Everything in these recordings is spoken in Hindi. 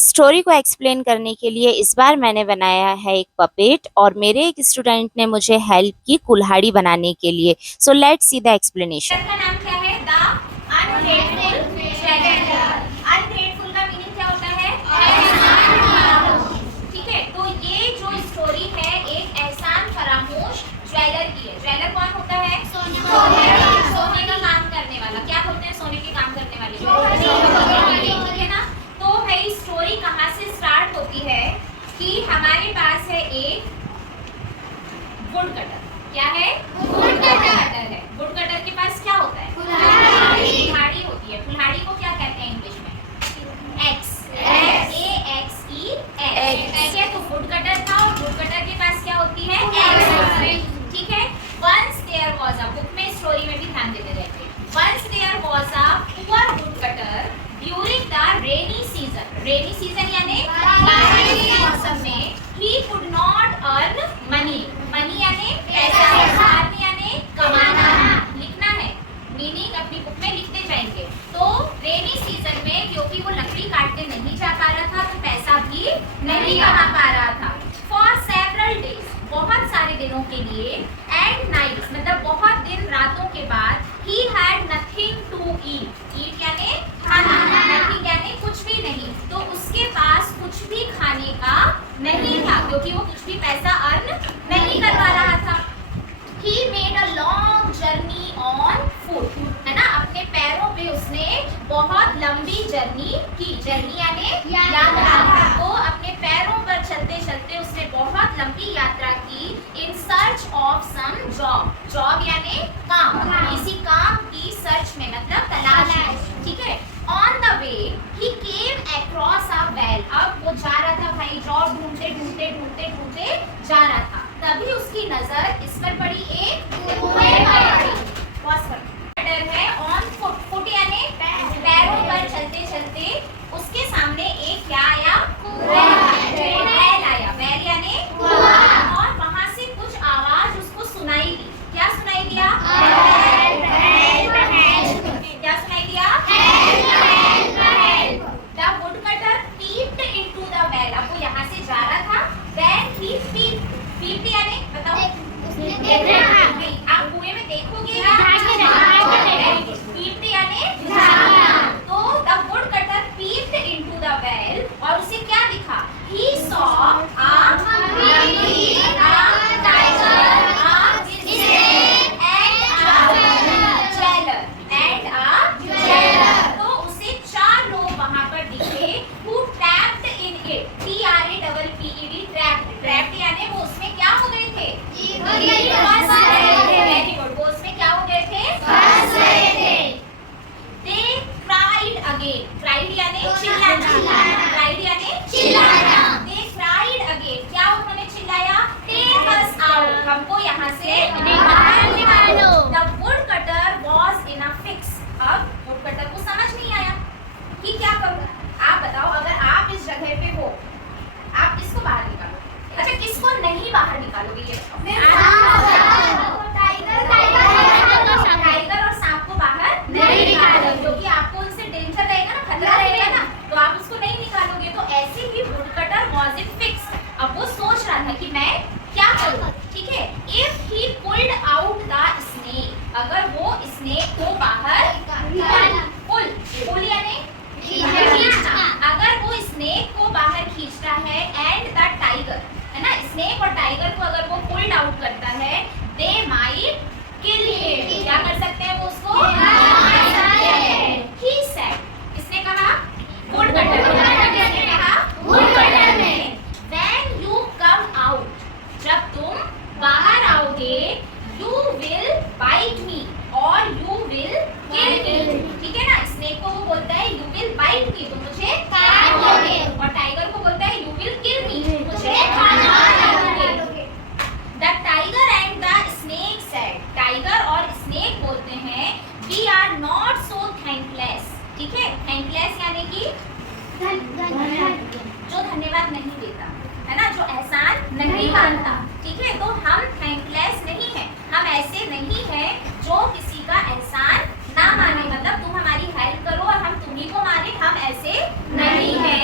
स्टोरी को एक्सप्लेन करने के लिए इस बार मैंने बनाया है एक पपेट और मेरे एक स्टूडेंट ने मुझे हेल्प की कुल्हाड़ी बनाने के लिए। So let's see the explanation. का नाम क्या है? The ungrateful jeweller. अनग्रेटफुल का मीनिंग क्या होता है? ठीक है, तो ये जो स्टोरी है एक एहसान फरामोश ज्वेलर की है। ज्वेलर कौन होता है? सोने का काम करने वाला। क्या बोलते हैं सोने के काम करने वाले? ठीक है ना। तो भाई स्टोरी कहाँ से स्टार्ट होती है कि हमारे पास है एक वुड कटर। क्या है? वुड कटर है। वुड कटर के पास क्या होता है? कुल्हाड़ी होती है। कुल्हाड़ी को क्या कहते हैं इंग्लिश में? एक्स। ठीक है, तो वुड कटर था और वुड कटर के पास क्या होती है? एक्स। ठीक है। Once there was a, book में स्टोरी में भी ध्यान देते रहते हैं। Once there was a poor woodcutter during the rainy season. Rainy season यानी बारिश के मौसम में he could not earn money। Money यानी पैसा, अर्न यानी कमाना, लिखना है। मीनिंग अपनी बुक में लिखते जाएंगे। तो रेनी सीजन में क्योंकि वो लकड़ी काटने नहीं जा पा रहा था तो पैसा भी नहीं कमा पा रहा था। फॉर सेवरल डेज, बहुत सारे दिनों के लिए, एंड नाइट्स मतलब बहुत दिन रातों के बाद, he had nothing to eat। eat यानी खाना, nothing यानी कुछ भी नहीं। तो उसके पास कुछ भी खाने का नहीं था क्योंकि वो कुछ भी पैसा अर्न नहीं कर पा रहा था। He made a long journey on foot, है ना। अपने पैरों पे उसने बहुत लंबी जर्नी की। जर्नी यानी यात्रा। तो अपने पैरों पर चलते चलते उसने बहुत लंबी यात्रा की। In search of some job. Job यानी काम, किसी काम की सर्च में मतलब तलाश में। ठीक है। On the way he came across a well. अब वो जा रहा था भाई, जॉब ढूंढते ढूंढते ढूंढते ढूंढते जा रहा था। तभी उसकी नजर इस पर पड़ी, एक कुएं पर पड़ी। कटर है ऑन फुट। फुट यानी पैरों पर चलते चलते उसके सामने एक क्या आया? वेल आया। वेल यानी और वहां से कुछ आवाज उसको सुनाई दी। क्या सुनाई दिया? क्या सुनाई दिया? The woodcutter peeped into the well। अब वो यहाँ से जा रहा था। When he peeped, peeped यानी बताओ? नहीं, आप कुएं में देखोगे या Very good। peeped यानी तो the woodcutter peeped into the well और उसे क्या दिखा? He saw a monkey, a tiger, a snake and a jailer। तो उसे चार लोग वहां पर दिखे। Who trapped in it? T-R-A-P-P-E-D, trapped। trapped यानी वो उसमें क्या हो गए थे? फंस गए थे। Very good. वो उसमें क्या हो गए थे? फंस गए थे। They cried again। cried यानी चिल्लाना। cried यानी चिल्लाना। They cried again। क्या उन्होंने चिल्लाया? Take us out। हमको यहाँ से बाहर निकालो। The woodcutter was in a fix। अब woodcutter को समझ नहीं आया कि क्या करूँ। आप बताओ, अगर आप इस जगह पे हो, आप किसको बाहर निकालो? अच्छा, किसको नहीं बाहर निकालोगे ये बताओ? टाइगर और सांप को बाहर नहीं निकालोगे क्योंकि आपको उनसे डेंजर रहेगा ना, खतरा रहेगा ना, तो आप उसको नहीं निकालोगे। तो ऐसे ही वुडकटर वाज इन फिक्स। अब वो सोच रहा था कि मैं क्या करूं। ठीक है। If he pulled out the snake, अगर वो स्नेक को बाहर पुल यानी खींचना, अगर वो स्नेक को बाहर खींचता है, एंड द टाइगर, है ना, स्नेक और टाइगर को अगर वो पुल्ड आउट करता है, दे माइट किल हिम। क्या कर सकते हैं वो उसको? मार सकते हैं। ही सेड, किसने कहा? वुडकटर ने कहा। वुडकटर ने, व्हेन यू कम आउट, जब तुम बाहर आओगे, यू विल बाइट मी और यू विल किल मी। ठीक है ना। स्नेक को वो बोलता है यू विल बाइट मी, तुम मुझे काटोगे, और टाइगर को बोलता है यू विल किल मी, मुझे मारोगे। The tiger and the snake said, tiger और स्नेक बोलते हैं, we are not so thankless. ठीक है। थैंकलेस यानी कि जो धन्यवाद नहीं देता, है ना, जो एहसान नहीं मानता। ठीक है। तो हम थैंकलेस नहीं है, हम ऐसे नहीं है जो किसी का एहसान ना माने। मतलब तुम हमारी हेल्प करो और हम तुम्ही को माने, हम ऐसे नहीं है।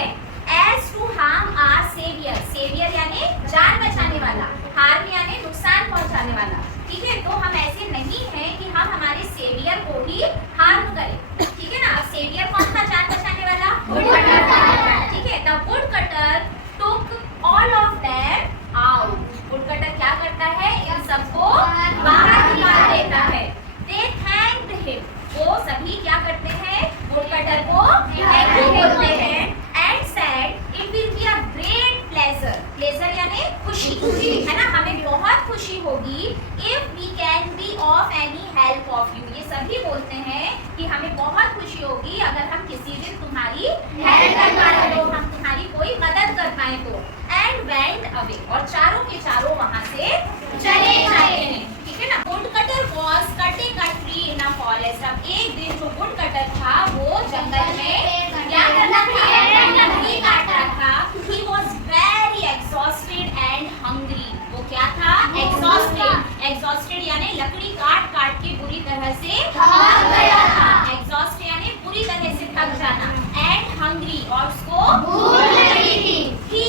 तरह से थक गया था। एग्जॉस्ट यानी पूरी तरह से थक जाना। एंड हंग्री और उसको भूख लगी थी। He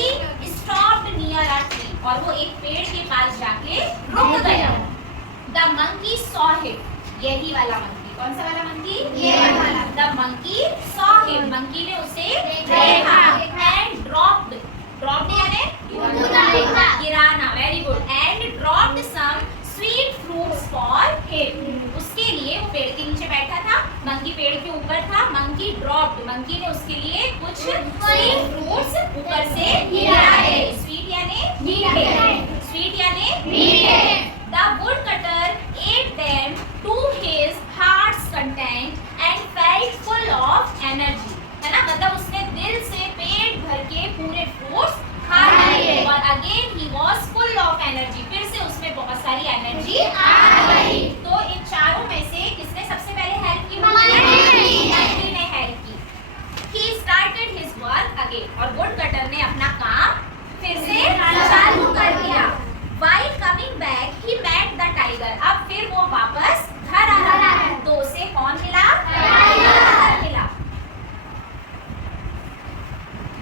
stopped near a tree और वो एक पेड़ के पास जाके रुक गया। द मंकी सॉ हिम, यही वाला मंकी, कौन सा वाला मंकी? ये वाला। The monkey saw him, monkey ने उसे देखा। एंड ड्रॉप्ड, ड्रॉप्ड यानी गिराना, very good. And dropped some sweet fruits for him, उसके लिए, वो पेड़ के नीचे बैठा था, मंकी पेड़ के ऊपर था। मंकी ड्रॉप्ड, मंकी ने उसके लिए कुछ स्वीट फ्रूट्स ऊपर से गिराए। स्वीट यानी मीठे, स्वीट यानी मीठे। The wood cutter ate them to his heart's content and felt full of energy, है ना, मतलब उसने दिल से पेट भर के पूरे फ्रूट्स खा लिए। और again he was full of energy, फिर से उसमें बहुत सारी एनर्जी आ गई। तो इन चारों में से किसने सबसे पहले हेल्प की? मंकी ने हेल्प की। He started his work again, और वुड कटर ने अपना काम फिर से चालू कर दिया। While coming back, he met the tiger. अब फिर वो वापस घर आ रहा है, तो उसे कौन मिला? टाइगर मिला।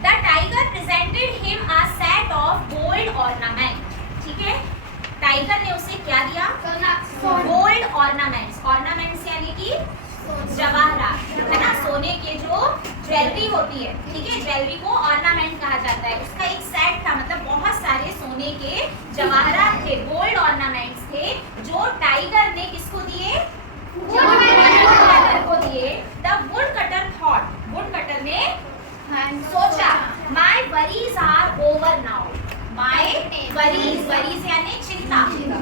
The tiger presented him a set of gold ornaments. ठीक है, टाइगर ने उसे क्या दिया? Gold ornaments. ऑर्नामेंट्स यानी कि जवाहरात, है ना, सोने के जो ज्वेलरी होती है, ठीक है, ज्वेलरी को ऑर्नामेंट कहा जाता है। उसका एक सेट था, मतलब बहुत सारे सोने के जवाहरात थे, गोल्ड ऑर्नामेंट्स थे, जो टाइगर ने किसको दिए? वुड कटर को दिए। The woodcutter thought, woodcutter ने सोचा, my worries are over now. My worries, worries यानी चिंता,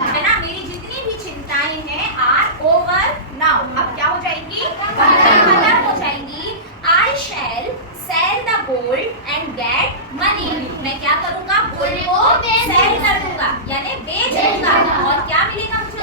है ना, मेरी जितनी भी चिंताएं हैं आर ओवर नाउ, अब क्या हो जाएंगी? खत्म हो जाएंगी। I shall sell the gold and get money, मैं क्या करूंगा? गोल्ड को सेल कर दूंगा, यानी बेच दूंगा, और क्या मिलेगा मुझे?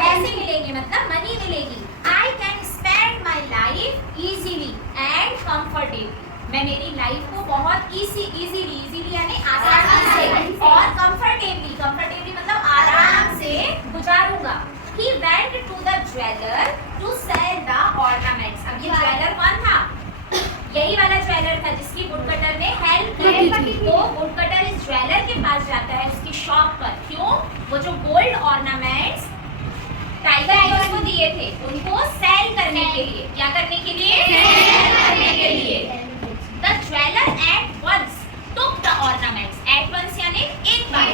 पैसे मिलेंगे, मतलब मनी मिलेगी। I can spend my life easily and comfortably, मैं मेरी लाइफ को बहुत इजीली यानी आसानी से और कंफर्टेबली, कंफर्टेबली मतलब आराम से गुजारूंगा। He went to the jeweler to sell the ornaments. अब ये ज्वेलर कौन था? यही वाला ज्वेलर था जिसकी वुड कटर ने हेल्प की। तो वुड कटर इस ज्वेलर के पास जाता है, उसकी शॉप पर। क्यों? वो जो गोल्ड ऑर्नामेंट्स टाइगर ने उसको दिए थे, उनको सेल करने के लिए। क्या करने के लिए? सेल करने के लिए। The jeweler at once took the ornaments. At once यानी एक बार,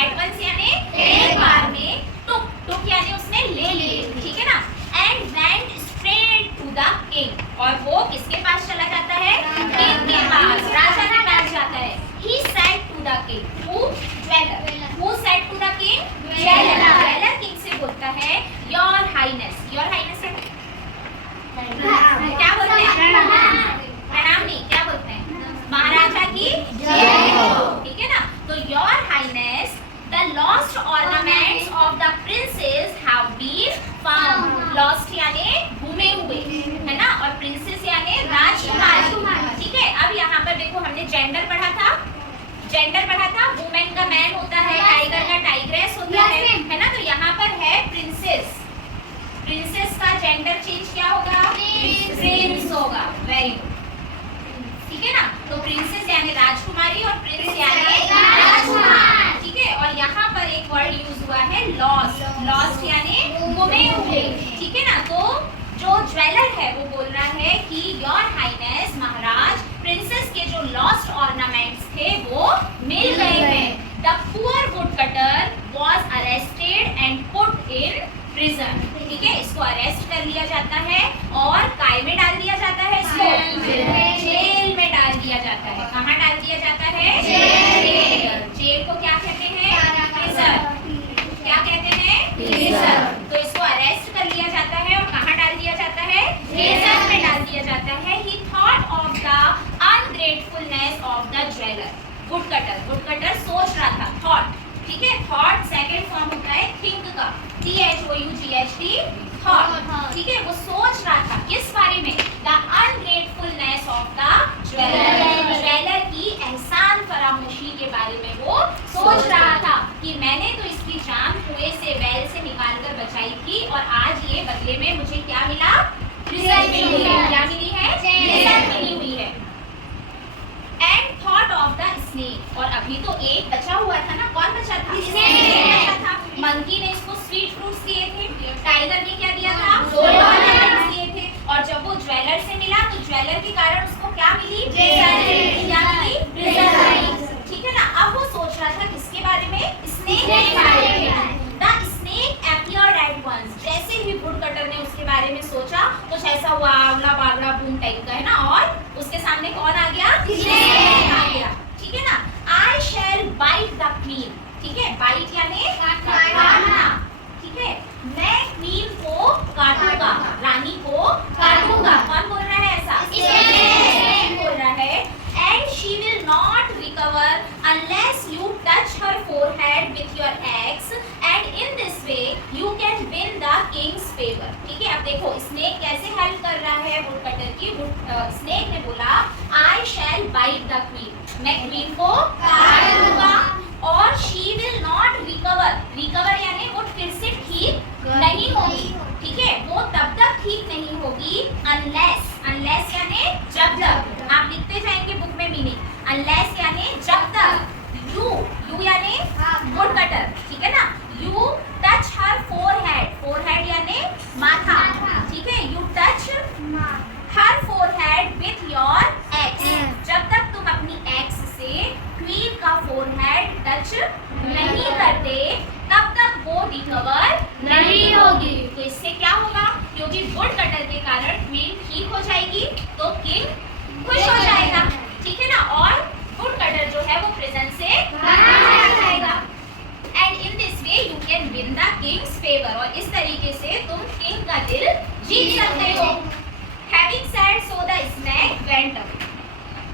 at once यानी एक बार में, took यानी उसने ले लिए, ठीक है ना। And went straight to the king, और वो किसके पास चला जाता है? king के पास, राजा के पास जाता है। He said to the king, who? Jeweler. Who said to the king? Jeweler. Jeweler king से बोलता है, Your Highness. Your Highness क्या बोलते हैं? प्रणाम नहीं, क्या बोलते हैं? महाराजा की जय हो, ठीक है ना। तो your highness, the lost ornaments of the princess have been found. Lost यानी गुमे हुए, है ना, और प्रिंसेस यानी राजकुमारी, ठीक है। अब यहाँ पर देखो, हमने जेंडर पढ़ा था, जेंडर पढ़ा था, वुमेन का मैन होता है, टाइगर का टाइग्रेस होता है ना। तो यहाँ पर है प्रिंसेस, प्रिंसेस का जेंडर चेंज क्या होगा? प्रिंस होगा, वेरी गुड, ठीक है ना। तो प्रिंसेस यानी राजकुमारी और प्रिंस यानी राजकुमार, ठीक है। और यहाँ पर एक वर्ड यूज हुआ है लॉस्ट, लॉस्ट यानी गुमे हुए, ठीक है ना। तो जो ज्वेलर है वो बोल रहा है कि योर हाइनेस महाराज, प्रिंसेस के जो लॉस्ट ऑर्नामेंट्स थे वो मिल गए हैं। The poor would cutter was arrested and put in prison, ठीक है। इसको अरेस्ट कर लिया जाता है और काय में डाल दिया जाता है? इसको जेल में डाल दिया जाता है। कहाँ डाल दिया जाता है? जेल। जेल को क्या कहते हैं? प्रिजन। क्या कहते हैं? प्रिजन। तो इसको अरेस्ट कर लिया जाता है और कहाँ डाल दिया जाता है? प्रिजन में डाल दिया जाता है। He thought of the ungratefulness of the jeweler. Would cutter, would cutter सोच रहा था, थॉट, ठीक है। थॉट सेकंड फॉर्म होता है थिंक का, THOUGHT, थॉट, ठीक है। वो सोच रहा था किस बारे में? The ungratefulness of the jeweller, jeweller की एहसान फरामोशी के बारे में वो सोच रहा था कि मैंने तो इसकी जान कुएं से, वेल से निकाल कर बचाई थी और आज ये बारे में मुझे क्या मिला? रिजल्ट मिली है। क्या मिली है? रिजल्ट मिली हुई है। And thought of the snake, और अभी तो एक बचा हुआ था ना, कौन बचा था? स्नेक बचा था। मंकी ने इसको स्वीट फ्रूट्स दिए थे, टाइगर ने क्या दिया था? गोल्ड कॉइन्स दिए थे। और जब वो ज्वेलर से मिला तो ज्वेलर के कारण उसको क्या मिली? क्या मिली? ठीक है ना। अब वो सोच रहा था किसके बारे में? स्नेक के बारे में। The snake appeared at once, जैसे ही वुड कटर ने उसके बारे में सोचा कुछ ऐसा हुआ, आवला बागड़ा बूम टाइप का है ना, और उसके सामने कौन आ गया? स्नेक आ गया। ठीक है ना। आई शैल बाइट द क्वीन, ठीक है, बाइट यानी काटना, ठीक है, मैं क्वीन को काटूंगा, रानी को काटूंगा। कौन बोल रहा है ऐसा? स्नेक बोल रहा है। And she will not recover unless you touch her forehead with your x, and in this way you can win the Kings favour. ठीक है, अब देखो स्नेक कैसे हेल्प कर रहा है वुड कटर की। स्नेक ने बोला आई शैल बाइट द क्वीन, मैं क्वीन को काटूंगा, और she will not recover, recover यानी वो फिर से ठीक नहीं होगी। ठीक है, वो तब तक ठीक नहीं होगी अनलेस, अनलेस यानी जब तक, आप लिखते जाएंगे बुक में मीनिंग। अनलेस यानी जब तक यू यानी वुड कटर, ठीक है ना, you touch her forehead, forehead यानी माथा, ठीक है, you touch her forehead with your x, जब तक तुम अपनी एक्स से क्वीन का फोरहेड टच नहीं करते तब तक वो रिकवर नहीं होगी। तो इससे क्या होगा? क्योंकि वुड कटर के कारण क्वीन ठीक हो जाएगी तो किंग खुश हो जाएगा। ठीक है ना, और वुड कटर जो है वो प्रिजन से बाहर आ जाएगा। And in this way you can win the Kings favour, और इस तरीके से तुम किंग का दिल जीत सकते हो। Having said so the snake went away,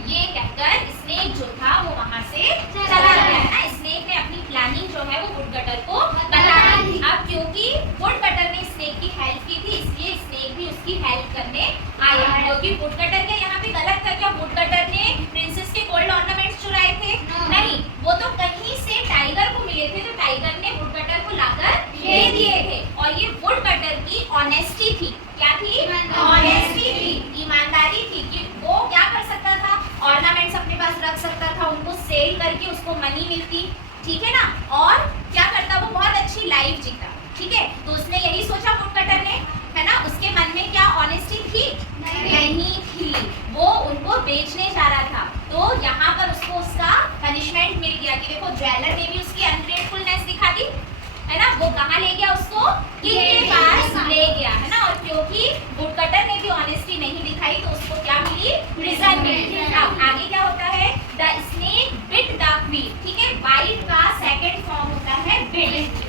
ये कहकर स्नेक जो था वो वहां से चला गया ना। स्नेक ने अपनी प्लानिंग जो है वो वुड कटर को बता दी। अब क्योंकि वुड कटर ने स्नेक की हेल्प की थी इसलिए स्नेक भी उसकी हेल्प करने आया। क्योंकि वुड कटर क्या यहाँ पे गलत था क्या? वुड कटर ने प्रिंसेस के गोल्ड ऑर्नामेंट्स चुराए थे? नहीं, वो तो कहीं से टाइगर को मिले थे, तो टाइगर ने वुड कटर को लाकर दे दिए थे। और ये वुड कटर की ऑनेस्टी थी। क्या थी? ऑनेस्टी थी, ईमानदारी थी कि वो क्या कर सकता था, ऑर्नामेंट्स अपने पास रख सकता था, उनको सेल करके उसको मनी मिलती, ठीक है ना, और क्या करता, वो बहुत अच्छी लाइफ जीता। ठीक है, तो उसने यही सोचा वुड कटर ने, है ना। उसके मन में क्या ऑनेस्टी थी? नहीं थी, वो उनको बेचने जा रहा था। तो यहाँ पर उसको उसका पनिशमेंट मिल गया कि देखो ज्वेलर ने भी उसकी अनग्रेटफुलनेस दिखा दी, है ना। वो कहाँ ले गया उसको? किंग के पास ले गया, है ना। और क्योंकि वुड कटर ने भी ऑनेस्टी नहीं दिखाई तो उसको क्या मिली? प्रिजन मिली। अब आगे क्या होता है? The snake bit the queen, ठीक है, बाइट का सेकंड फॉर्म होता है बिट,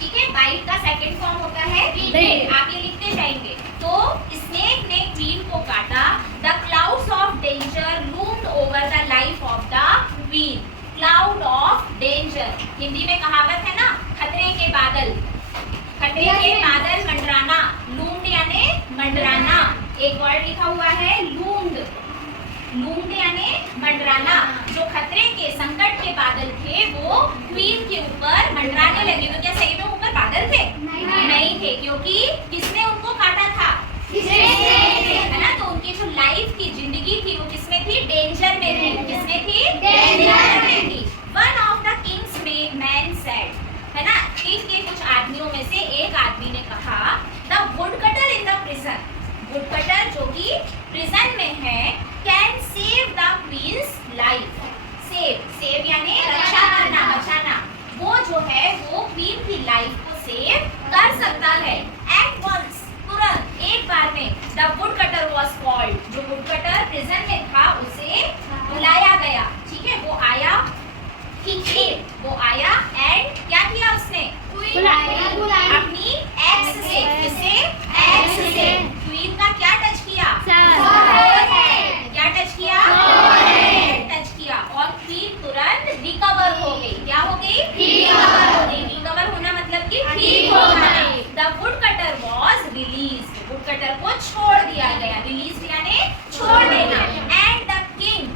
ठीक है, बाइट का सेकंड फॉर्म होता है बिट। आप ये लिखते जाएंगे। तो स्नेक ने क्वीन को काटा। The clouds of danger loomed over the life of the queen, cloud of danger, Hindi में कहावत है ना, खतरे के बादल, खतरे के बादल मंडराना, लूम्ड यानी मंडराना। एक वर्ड लिखा हुआ है लूम्ड, लूम्ड यानी मंडराना। जो खतरे के संकट के बादल थे वो क्वीन के ऊपर मंडराने लगे। तो क्या सही में ऊपर बादल थे? नहीं थे, क्योंकि किसने उनको काटा था? है ना। तो उनकी जो लाइफ की जिंदगी थी वो किसमें थी? डेंजर में थी। किसमें थी? डेंजर में थी। One of the Kings man said, है ना, किंग के कुछ आदमियों में से एक आदमी ने कहा, the woodcutter in the prison, woodcutter जो कि प्रिजन में है, can save the queen's life. Save, save यानी रक्षा करना, बचाना। वो जो है वो क्वीन की लाइफ को सेव कर सकता है। एट वंस, तुरंत, एक बार में। The wood cutter was called, जो वुड कटर प्रिजन में था उसे बुलाया गया। ठीक है, वो आया, वो आया एंड क्या किया उसने? अपनी एक्स से, किससे? एक्स से क्वीन का क्या टच किया? क्या टच किया? टच किया, और क्वीन तुरंत रिकवर हो गई। क्या हो गई? रिकवर होना मतलब कि ठीक हो गई। The wood cutter was release, would cutter को छोड़ दिया गया। रिलीज यानी छोड़ देना। एंड द किंग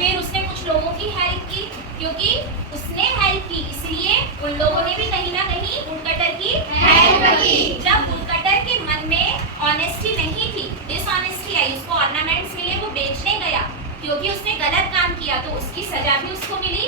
फिर उसने कुछ लोगों की हेल्प की, क्योंकि उसने हेल्प की इसलिए उन लोगों ने भी कहीं ना कहीं वुडकटर की हेल्प की। जब वुडकटर के मन में ऑनेस्टी नहीं थी, डिसऑनेस्टी आई, उसको ऑर्नामेंट्स मिले, वो बेचने गया क्योंकि उसने गलत काम किया, तो उसकी सजा भी उसको मिली,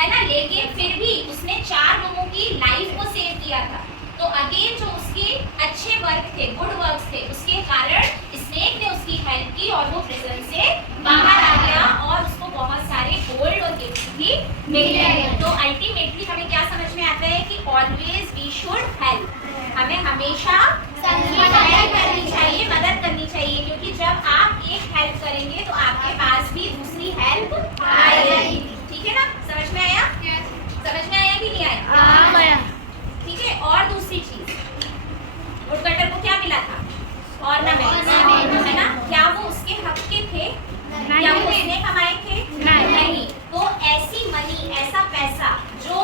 है ना। लेकिन फिर भी उसने 4 लोगों की लाइफ को सेव किया था। तो अगेन जो उसके अच्छे वर्क थे, गुड वर्क्स थे, उसके कारण स्नेक ने उसकी हेल्प की और वो प्रिजन से बाहर आ गया और उसको बहुत सारे गोल्ड और गिफ्ट्स भी मिल गए। तो अल्टीमेटली हमें क्या समझ में आता है कि ऑलवेज वी शुड हेल्प, हमें हमेशा हेल्प करनी चाहिए, मदद करनी चाहिए, क्योंकि जब आप एक हेल्प करेंगे तो आपके पास भी दूसरी हेल्प आएगी। ठीक है ना, समझ में आया? समझ में आया कि नहीं आया? ठीक है। और दूसरी चीज, वुडकटर को क्या मिला था? ऑर्नामेंट्स, है ना। क्या वो उसके हक के थे? क्या वो उसने कमाए थे? नहीं। तो ऐसी मनी, ऐसा पैसा जो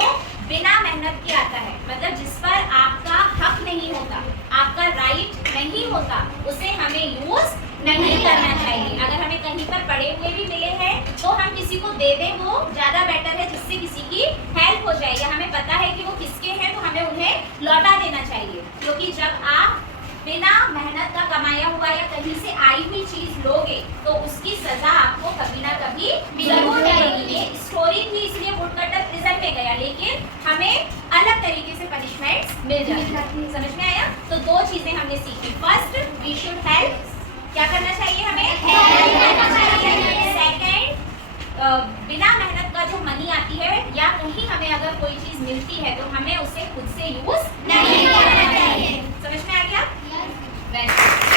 बिना मेहनत के आता है, मतलब जिस पर आपका हक नहीं होता, आपका राइट नहीं होता, उसे हमें यूज नहीं करना चाहिए। अगर हमें कहीं पर पड़े हुए भी मिले हैं तो हम किसी को दे दें, वो ज्यादा बेटर है, जिससे किसी की हेल्प हो जाए, या हमें पता है कि वो किसके हैं तो हमें उन्हें लौटा देना चाहिए। क्योंकि जब आप बिना मेहनत का कमाया हुआ या कहीं से आई हुई चीज लोगे तो उसकी सजा आपको कभी ना कभी जरूर मिलेगी। ये स्टोरी थी इसलिए वुडकटर प्रिजन में गया, लेकिन हमें अलग तरीके से पनिशमेंट्स मिल जाती। समझ में आया? तो 2 चीजें हमने सीखी। फर्स्ट, वी शुड हेल्प, क्या करना चाहिए हमें? हेल्प करना चाहिए। सेकंड, बिना मेहनत का जो मनी आती है या कहीं हमें अगर कोई चीज मिलती है तो हमें उसे खुद से यूज नहीं करना चाहिए। समझ में आ गया? Very good.